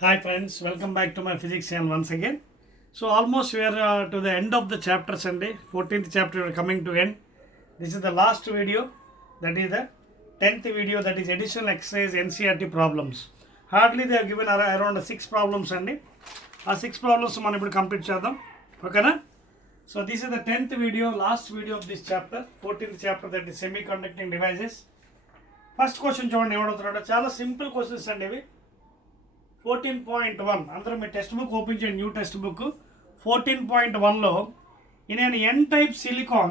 Hi friends, welcome back to my physics channel once again. So almost we are to the end of the chapter Sunday. 14th chapter we are coming to end. This is the last video, that is the 10th video, that is additional exercise NCERT problems. Hardly they have given around 6 problems అండి. ఆ 6 problems మనం ఇప్పుడు complete చేద్దాం. ఓకేనా? So this is the 10th video, last video of this chapter, 14th chapter, that is semiconducting devices. First question చూడండి ఏమడుగుతున్నాడో. చాలా simple questions అండి ఇవి. 14.1 అందరూ మీ టెక్స్ట్ బుక్ ఓపెన్ చేయండి, న్యూ టెక్స్ట్ బుక్. 14.1లో in an n type silicon,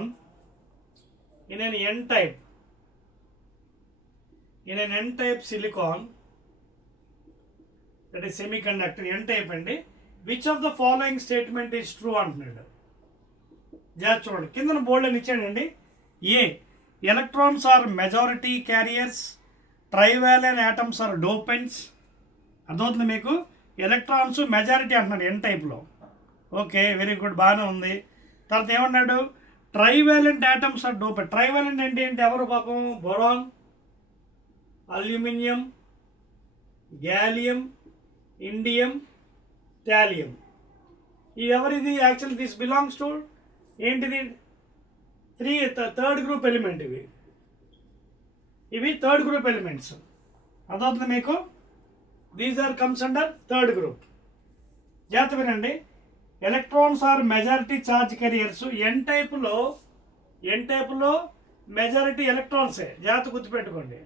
in an n type silicon, that is semiconductor n type అండి, which of the following statement is true అంటున్నాడు. జాగ్రత్త చూడండి, కింద బోల్డ్ అని ఇచ్చాడండి. A electrons are majority carriers, trivalent atoms are dopants. అర్థమవుతుంది మీకు? Electrons majority అంటున్నాడు ఎన్ టైప్లో. ఓకే, వెరీ గుడ్, బాగానే ఉంది. తర్వాత ఏమన్నాడు? Trivalent atoms are dopant. Trivalent అంటే ఏంటి? ఎవరు పాపం? Boron, aluminium, gallium, indium, thallium. ఇది ఎవరిది? యాక్చువల్లీ దిస్ బిలాంగ్స్ టు ఏంటిది? Third group element. ఇవి థర్డ్ గ్రూప్ ఎలిమెంట్స్. అర్థమవుతుంది మీకు? These are comes under third group. జాగ్రత్త వినండి. Electrons are majority charge carriers. N టైపులో మెజారిటీ ఎలక్ట్రాన్సే. జాగ్రత్త గుర్తుపెట్టుకోండి.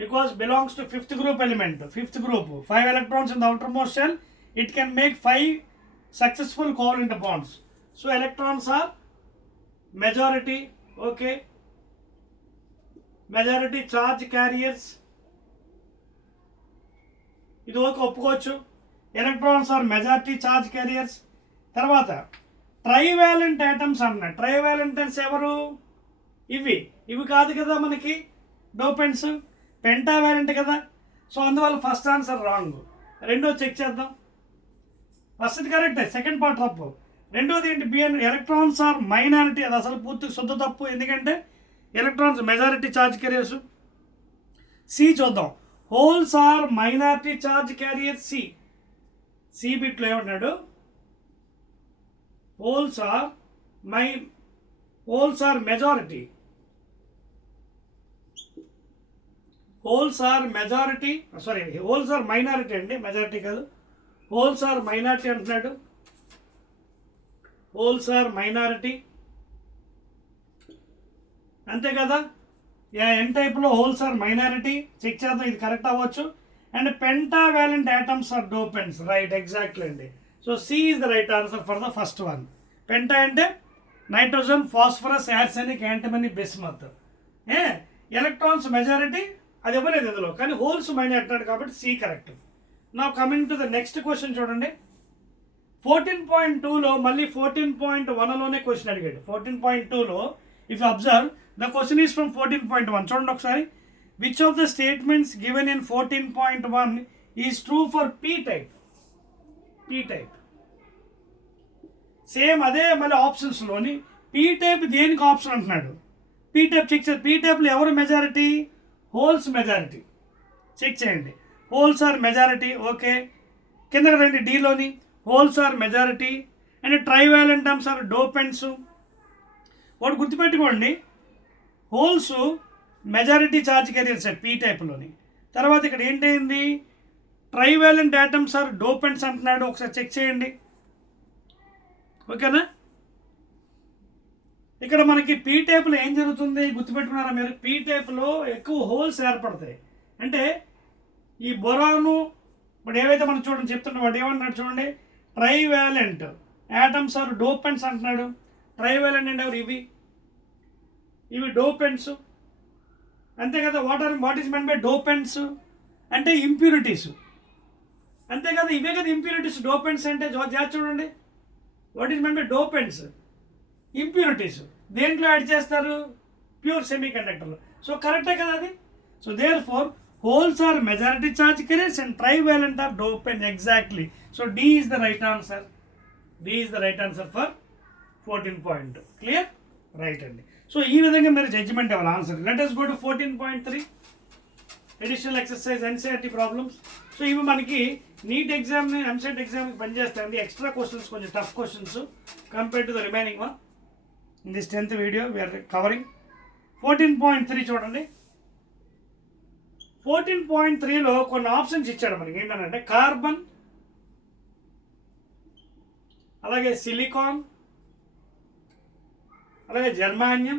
Because belongs to fifth group element. Fifth group, 5 electrons in the outermost shell. It can make 5 successful covalent bonds. So electrons are majority. Okay, majority charge carriers. ఇది ఒక ఒప్పుకోవచ్చు. Electrons are majority charge carriers. తర్వాత trivalent atoms అన్న. Trivalents ఎవరు? ఇవి కాదు కదా మనకి డోపెంట్స్. పెంటావాలెంట్ కదా. సో అందువల్ల ఫస్ట్ ఆన్సర్ రాంగ్. రెండోది చెక్ చేద్దాం. ఫస్ట్ కరెక్ట్, సెకండ్ పార్ట్ తప్పు. రెండోది ఏంటి? B n electrons are minority. అది అసలు పూర్తి శుద్ధ తప్పు, ఎందుకంటే electrons majority charge carriers. C చూద్దాం. Holes are minority charge carrier. C బిట్లో ఏమన్నాడు? Holes are majority. Holes are minority అండి, మెజారిటీ కాదు. హోల్స్ ఆర్ మైనారిటీ అంటున్నాడు. హోల్స్ ఆర్ మైనారిటీ, అంతే కదా. ఎన్ టైప్లో హోల్స్ ఆర్ మైనారిటీ. చెక్ చేద్దాం, ఇది కరెక్ట్ అవ్వచ్చు. And pentavalent atoms are dopants. Right, exactly అండి. So C is the right answer for the first one. Penta అంటే nitrogen, phosphorus, arsenic, antimony, bismuth. Electrons majority అది ఇవ్వలేదు ఇందులో, కానీ హోల్స్ మైనారిటీ అంటాడు, కాబట్టి C correct. Now coming to the next question చూడండి. 14.2లో మళ్ళీ 14.1లోనే క్వశ్చన్ అడిగాడు. 14.2లో if you observe, the question is from 14.1. చూడండి ఒకసారి. Which of the statements given in 14.1 is true for p type? Same అదే మళ్ళీ ఆప్షన్స్లోని p type దేనికి ఆప్షన్ అంటున్నాడు. p type చెక్ చేయండి. p typeలో ఎవరు మెజారిటీ? Holes majority. చెక్ చేయండి. Holes are majority. ఓకే, కిందకి రండి. డీలోని holes are majority and trivalent atoms are dopants. ఒకటి గుర్తుపెట్టుకోండి, holes majority charge carriers P టైప్లోని. తర్వాత ఇక్కడ ఏంటైంది? ట్రైవాలెంట్ ఆటమ్స్ ఆర్ డోపెంట్స్ అంటున్నాడు. ఒకసారి చెక్ చేయండి. ఓకేనా? ఇక్కడ మనకి పీ టైప్లో ఏం జరుగుతుంది గుర్తుపెట్టుకున్నారా మీరు? పీ టైప్లో ఎక్కువ హోల్స్ ఏర్పడతాయి. అంటే ఈ బొరాను ఇప్పుడు ఏవైతే మనం చూడండి చెప్తున్నా, వాడు ఏమన్నాడు చూడండి. ట్రైవాలెంట్ ఆటమ్స్ ఆర్ డోపెంట్స్ అంటున్నాడు. ట్రైవాలెంట్ అంటే ఎవరు? ఇవి డోపెంట్స్, అంతే కదా. వాట్ ఈస్ మెన్ బై డోపెంట్స్ అంటే ఇంప్యూరిటీస్, అంతే కదా. ఇవే కదా ఇంప్యూరిటీస్. డోపెంట్స్ అంటే చూడండి, what is meant by dopants? Impurities. దేంట్లో యాడ్ చేస్తారు? ప్యూర్ సెమీ కండక్టర్లో. సో కరెక్టే కదా అది. So therefore holes are majority charge carriers and trivalent are dopant. Exactly. So D is the right answer. For 14. Clear? Right అండి. సో ఈ విధంగా మీరు జడ్జిమెంట్ ఇవ్వాలి answer. Let us go to 14.3. Additional exercise NCERT problems. So ఇవి మనకి NEET ఎగ్జామ్ని ఎంసెట్ ఎగ్జామ్కి పనిచేస్తాయండి. ఎక్స్ట్రా క్వశ్చన్స్, కొంచెం tough questions compare to the remaining one. In this 10th video we are covering 14.3. చూడండి 14.3లో కొన్ని ఆప్షన్స్ ఇచ్చాడు మనకి. ఏంటంటే కార్బన్, అలాగే సిలికాన్, అలాగే జర్మానియం.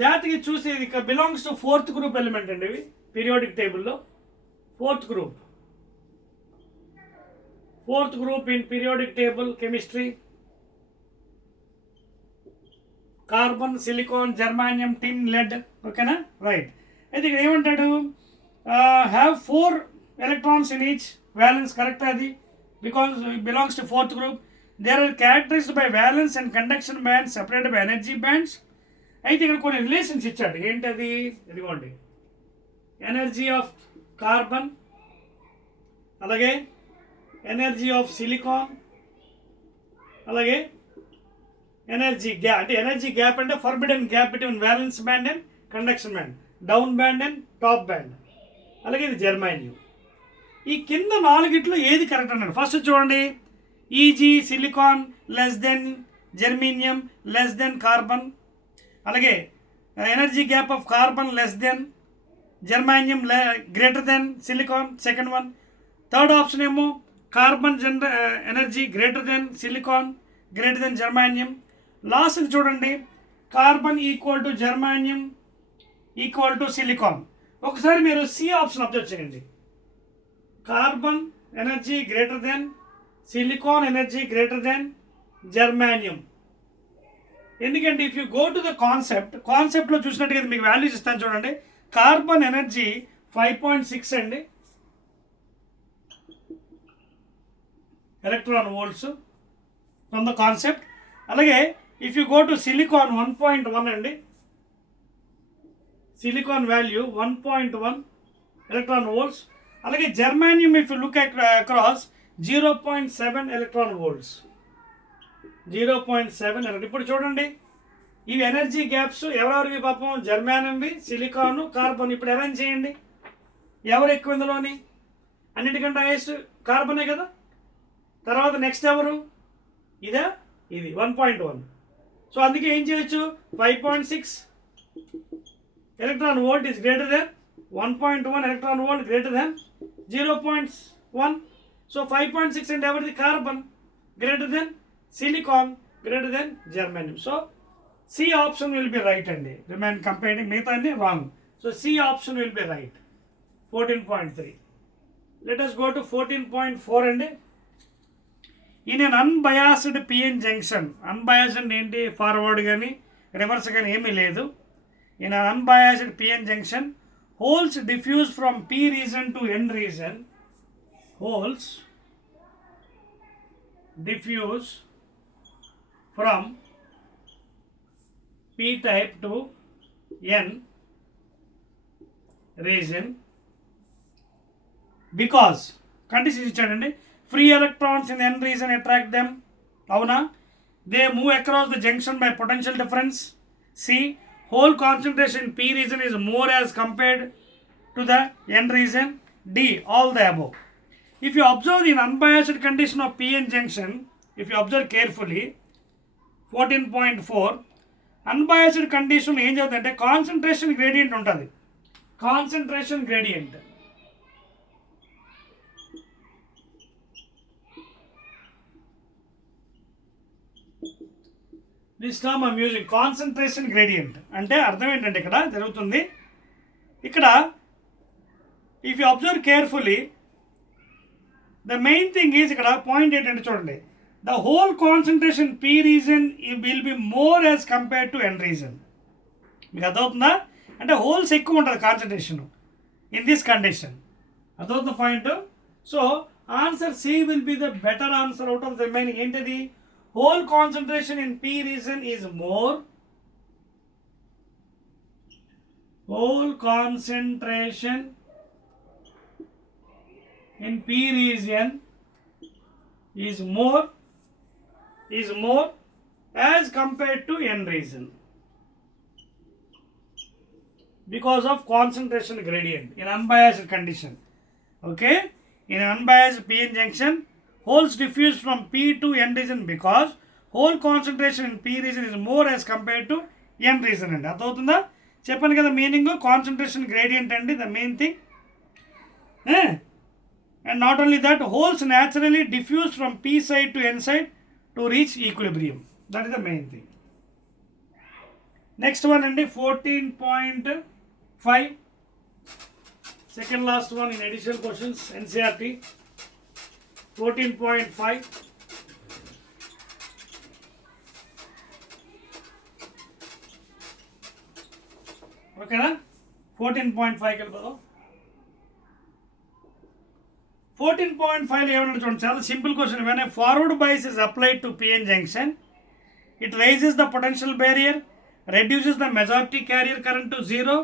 జాతికి చూసేది ఇక belongs to 4th group element అండి. ఇవి పీరియాడిక్ టేబుల్లో 4th group in periodic table chemistry. Carbon, silicon, germanium, tin, lead. ఓకేనా, రైట్. అయితే ఇక్కడ ఏమంటాడు, have 4 electrons in each valence. Correct అది, because belongs to 4th group. There are characterised by valence and conduction bands separated by energy bands. అయితే ఇక్కడ కొన్ని relations ఇచ్చాడు. ఏంటది, ఇదిగోండి. ఎనర్జీ ఆఫ్ కార్బన్, అలాగే ఎనర్జీ ఆఫ్ సిలికాన్, అలాగే ఎనర్జీ గ్యాప్. అంటే ఎనర్జీ గ్యాప్ అంటే forbidden gap between valence band and conduction band, down band and top band. అలాగే ఇది జర్మానియం. ఈ కింద 4 ఏది కరెక్ట్ అన్నాడు. ఫస్ట్ చూడండి, E g silicon less than germanium less than carbon, అలాగే energy gap of carbon less than germanium greater than silicon. Second one. Third option ఏమో carbon energy greater than silicon greater than germanium. Last చూడండి, carbon equal to germanium equal to silicon. ఒకసారి మీరు C option observe చేయండి. Carbon energy greater than silicon energy greater than germanium. ఎందుకంటే if you go to the కాన్సెప్ట్లో చూసినట్టుగా మీకు values ఇస్తాను చూడండి. కార్బన్ ఎనర్జీ 5.6 అండి electron volts from the concept. అలాగే if you go to silicon 1.1 అండి. Silicon value 1.1 electron volts. అలాగే జర్మానియం if you look across 0.7 electron volts. 0.7. ఇప్పుడు చూడండి, ఇవి ఎనర్జీ గ్యాప్స్ ఎవరెవరివి పాపం, జర్మానియంవి, సిలికాను, కార్బన్. ఇప్పుడు అరేంజ్ చేయండి, ఎవరు ఎక్కువ ఇందులోని? అన్నిటికంటే హైయెస్ట్ కార్బనే కదా. తర్వాత నెక్స్ట్ ఎవరు, ఇదా, ఇది 1.1. సో అందుకే ఏం చేయొచ్చు, 5.6 electron volt is greater than 1.1 electron volt greater than 0.1. So 5.6 and everything carbon greater than silicon greater than germanium. So C option will be right and remain comparing method wrong. So C option will be right. 14.3. Let us go to 14.4 and in an unbiased PN junction, unbiased ఏంటి, forward కానీ reverse కానీ ఏమీ లేదు. In an unbiased PN junction, holes diffuse from P region to N region. Holes diffuse from P type to N region because conditions ఇచ్చాడండి. Free electrons in the N region attract them. అవునా? They move across the junction by potential difference. C. Hole concentration in P region is more as compared to the N region. D. All the above. If you observe the unbiased condition of PN junction, if you observe carefully, 14.4, unbiased condition ఏం జరుగుతుందంటే concentration gradient ఉంటుంది. Concentration gradient. This term I'm using, concentration gradient అంటే అర్థం ఏంటంటే ఇక్కడ జరుగుతుంది, ఇక్కడ if you observe carefully the main thing is ఇక్కడ పాయింట్ ఏంటంటే చూడండి, the hole concentration P region will be more as compared to N region. మీకు అర్థమవుతుందా? అంటే హోల్స్ ఎక్కువ ఉంటుంది కాన్సన్ట్రేషన్ ఇన్ దిస్ కండిషన్. అర్థమవుతుంది point? So answer C will be the better answer out of the remaining. ఏంటిది? Hole concentration in P region is more. Hole concentration in P region is more as compared to N region. because of concentration gradient in unbiased condition. Okay, in unbiased PN junction, holes diffuse from P to N region because hole concentration in P region is more as compared to N region అండి. అర్థమవుతుందా? చెప్పాను కదా meaning, concentration gradient అండి the main thing. And not only that, holes naturally diffuse from P side to N side to reach equilibrium. That is the main thing. Next one and 14.5, second last one in additional questions, NCERT 14.5. Okay na? 14.5 kelipado. 14.5 ఏమన్నా చూడండి, చాలా simple question. when a forward bias is applied to PN junction, it raises the potential barrier, reduces the majority carrier current to zero,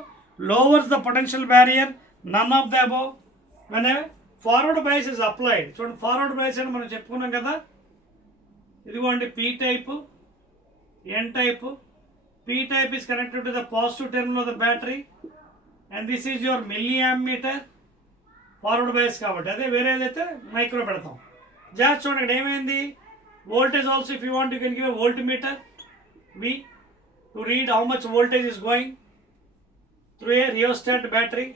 lowers the potential barrier, none of the above. when a forward bias is applied, చూడండి forward bias అని మనం చెప్పుకున్నాం కదా, ఇదిగోండి P type, N type. P type is connected to the positive terminal of the battery and this is your milliammeter. Forward bias కాబట్టి అదే వేరేదైతే micro పెడతాం. జాగ్రత్త చూడండి, ఇక్కడ ఏమైంది, voltage also if you want you can give a volt meter V to read how much voltage is going through a rheostat battery.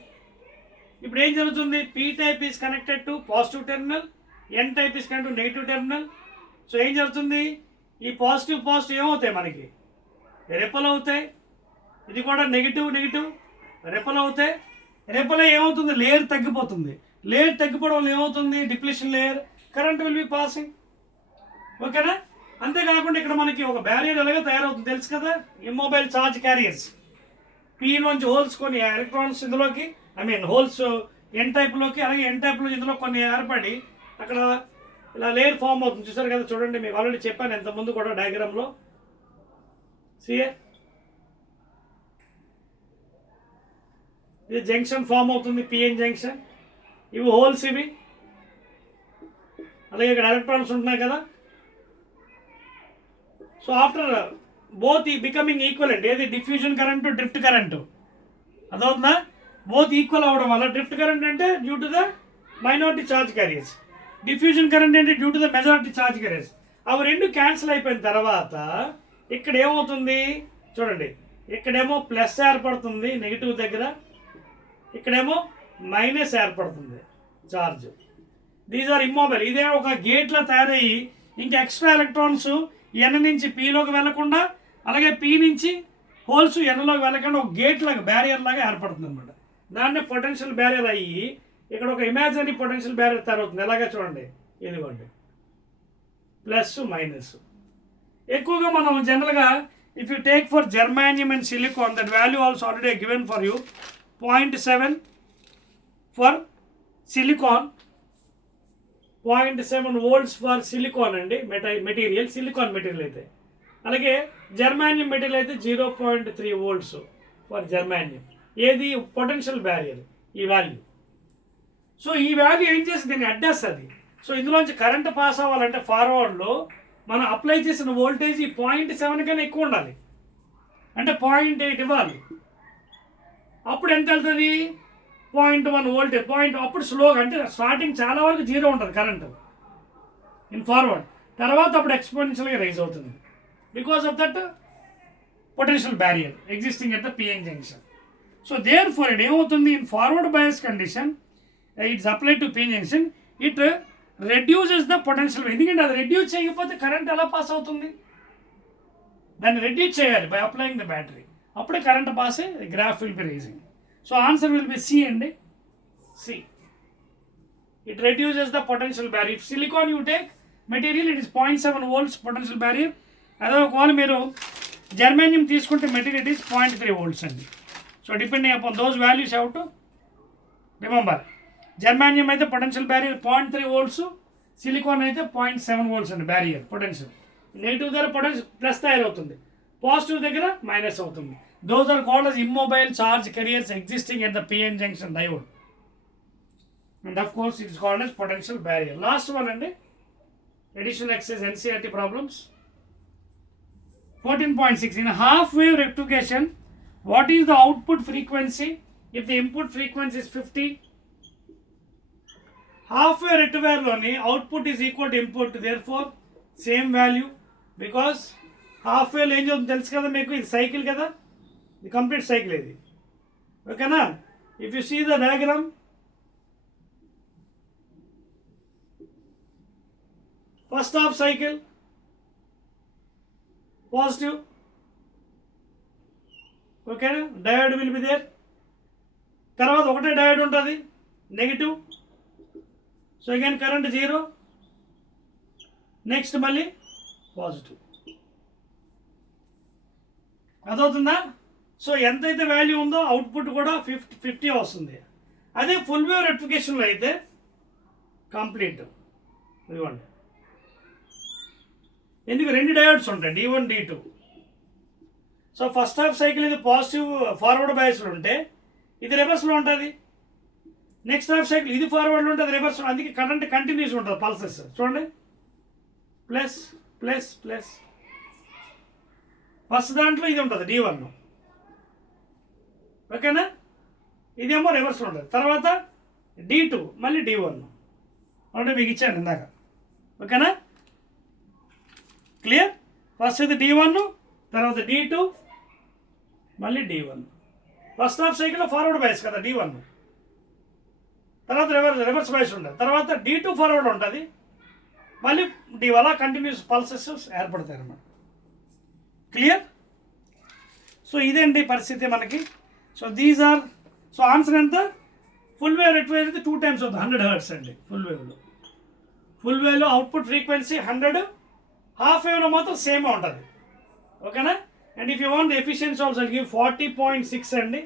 ఇప్పుడు ఏం జరుగుతుంది, P type is connected to positive terminal, N type is connected to negative terminal. So ఏం జరుగుతుంది, ఈ positive ఏమవుతాయి, మనకి repel అవుతాయి. ఇది కూడా నెగిటివ్ రెపల్ అవుతాయి. రెపల్ ఏమవుతుంది, లేయర్ తగ్గిపోతుంది. లేయర్ తగ్గిపోవడం వల్ల ఏమవుతుంది, depletion layer, current will be passing. ఓకేనా? అంతేకాకుండా ఇక్కడ మనకి ఒక బ్యారియర్ ఎలాగో తయారవుతుంది తెలుసు కదా, ఇమ్మొబైల్ ఛార్జ్ క్యారియర్స్. P నుంచి హోల్స్ కొన్ని ఎలక్ట్రాన్స్ ఇందులోకి, హోల్స్ N టైప్లోకి, అలాగే N టైప్లో ఇందులో కొన్ని ఏర్పడి అక్కడ ఇలా లేయర్ ఫామ్ అవుతుంది. చూసారు కదా, చూడండి మీకు ఆల్రెడీ చెప్పాను ఇంతకుముందు కూడా డయాగ్రామ్లో. సిఏ ఇది జంక్షన్ ఫామ్ అవుతుంది, PN జంక్షన్. ఇవి హోల్స్ ఇవి, అలాగే ఇక్కడ ఎలక్ట్రాన్స్ ఉంటున్నాయి కదా. సో ఆఫ్టర్ బోత్ ఈ బికమింగ్ ఈక్వలెంట్, ఏది డిఫ్యూజన్ కరెంటు డ్రిఫ్ట్ కరెంటు, అదవుతుందా, బోత్ ఈక్వల్ అవ్వడం వల్ల డ్రిఫ్ట్ కరెంట్ అంటే due to the minority charge carriers, diffusion current అంటే due to the majority charge carriers. అవి రెండు క్యాన్సిల్ అయిపోయిన తర్వాత ఇక్కడ ఏమవుతుంది చూడండి, ఇక్కడేమో ప్లస్ ఏర్పడుతుంది నెగిటివ్ దగ్గర, ఇక్కడేమో మైనస్ ఏర్పడుతుంది ఛార్జ్. These are immobile. ఇదే ఒక గేట్లా తయారయ్యి ఇంకా ఎక్స్ట్రా ఎలక్ట్రాన్స్ N నుంచి Pలోకి వెళ్లకుండా, అలాగే P నుంచి హోల్స్ Nలోకి వెళ్ళకుండా ఒక గేట్ లాగా, బ్యారియర్ లాగా ఏర్పడుతుంది అనమాట. దాన్నే పొటెన్షియల్ బ్యారియర్ అయ్యి ఇక్కడ ఒక ఇమాజినరీ పొటెన్షియల్ బ్యారియర్ తయారవుతుంది. ఎలాగే చూడండి, ఇదిగోండి ప్లస్ మైనస్. ఎక్కువగా మనం జనరల్గా if you take for germanium and silicon, that value also already given for you, 0.7 for silicon, 0.7 volts for silicon అండి మెటీరియల్, సిలికాన్ మెటీరియల్ అయితే. అలాగే జర్మానియం మెటీరియల్ అయితే 0.3 volts ఫర్ జర్మానియం. ఏది పొటెన్షియల్ బ్యారియర్, ఈ వాల్యూ. సో ఈ వాల్యూ ఏం చేసి దీన్ని అడ్డేస్తుంది. సో ఇందులోంచి కరెంట్ పాస్ అవ్వాలంటే ఫార్వర్డ్లో మనం అప్లై చేసిన వోల్టేజ్ 0.7 కన్నా ఎక్కువ ఉండాలి, అంటే 0.8 ఇవ్వాలి. అప్పుడు ఎంత వెళ్తుంది, 0.1 వోల్టేజ్, అప్పుడు స్లోగా, అంటే స్టార్టింగ్ చాలా వరకు 0 ఉంటుంది కరెంటు ఇన్ ఫార్వర్డ్, తర్వాత అప్పుడు ఎక్స్పోనెన్షియల్గా రైజ్ అవుతుంది because of that potential barrier existing at the PN junction. So therefore it ఏమవుతుంది, in forward bias condition it's applied to PN junction, it reduces the potential. ఎందుకంటే అది reduce చేయకపోతే current ఎలా pass అవుతుంది, దాన్ని reduce చేయాలి by applying the battery, అప్పుడే current pass అయ్యి graph will be rising. So answer will be C అండి, C. It reduces the potential barrier. If silicon you take material, it is 0.7 volts potential barrier. అదే ఒకవేళ మీరు germanium తీసుకుంటే material it is 0.3 volts అండి. So depending upon those values how to remember. Germanium అయితే potential barrier 0.3 volts, silicon అయితే 0.7 volts అండి barrier potential. Negative దగ్గర potential plus తయారవుతుంది, పాజిటివ్ దగ్గర మైనస్ అవుతుంది. Those are called as immobile charge carriers existing at the PN junction diode. And of course, it is called as potential barrier. Last one and additional exercise NCERT problems. 14.6. In half wave rectification, What is the output frequency? If the input frequency is 50, half wave rectifier loni output is equal to input, therefore same value, because half wave ఏం చేస్తుంది తెలుసు కదా మీకు, ఇది cycle కదా, ఇది complete cycle ఇది, ఓకేనా. If you see the diagram, first half cycle positive, ఓకేనా, డయోడ్ విల్ బి దేర్. తర్వాత ఒకటే డయోడ్ ఉంటుంది negative, so again current 0, next మళ్ళీ పాజిటివ్. అదవుతుందా? సో ఎంతైతే వాల్యూ ఉందో అవుట్పుట్ కూడా 50 వస్తుంది. అదే ఫుల్ వేవ్ రెక్టిఫికేషన్లో అయితే కంప్లీట్ ఇదిగోండి, ఎందుకు 2 డయోడ్స్ ఉంటాయి, D1 D2. So first half cycle ఇది పాజిటివ్ ఫార్వర్డ్ బయాస్లో ఉంటే ఇది రివర్స్లో ఉంటుంది. నెక్స్ట్ హాఫ్ సైకిల్ ఇది ఫార్వర్డ్లో ఉంటుంది, రివర్స్, అందుకే కరెంట్ కంటిన్యూస్ ఉంటుంది, పల్సెస్ చూడండి, ప్లస్ ప్లస్ ప్లస్. ఫస్ట్ దాంట్లో ఇది ఉంటుంది D1, ఓకేనా, ఇదేమో రివర్స్లో ఉంటుంది. తర్వాత D2 మళ్ళీ D1 అంటే మీకు ఇచ్చాను ఇందాక, ఓకేనా, క్లియర్. ఫస్ట్ ఇది D1, తర్వాత D2 మళ్ళీ D1. ఫస్ట్ హాఫ్ సైకిల్లో ఫార్వర్డ్ బయాస్ కదా D1, తర్వాత రివర్స్ బయాస్ ఉంటుంది, తర్వాత D2 ఫార్వర్డ్ ఉంటుంది, మళ్ళీ అలా కంటిన్యూస్ పల్సెస్ ఏర్పడతాయి అన్నమాట. క్లియర్. సో ఇదండి పరిస్థితి మనకి. So these are, so answer ఎంత, ఫుల్ వేవ్ రెక్టిఫైర్ అయితే 2 times అవుతుంది, 100 Hz అండి. ఫుల్ వేవ్లో అవుట్పుట్ ఫ్రీక్వెన్సీ 100, హాఫ్ వేవ్లో మాత్రం సేమే ఉంటుంది, ఓకేనా. And if you want the efficiency also give 40.6 అండి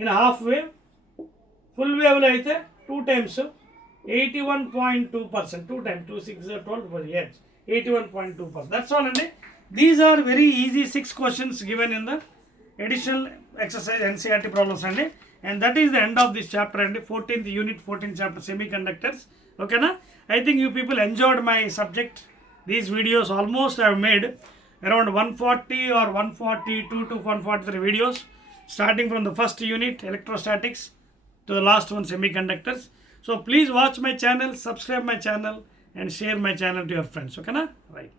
ఇన్ హాఫ్ వేవ్. ఫుల్ వేవ్లో అయితే 2 times 81.2%, 2 times 2 6 12 yes 81.2%. That's all అండి. These are very easy 6 questions given in the additional exercise NCERT problems అండి. And that is the end of this chapter అండి, 14th unit 14th chapter semiconductors, ఓకేనా. I think you people enjoyed my subject. These videos almost I have made around 140 or 142 to 143 videos, starting from the first unit electrostatics to the last one semiconductors. So please watch my channel, subscribe my channel and share my channel to your friends, okay na? Right.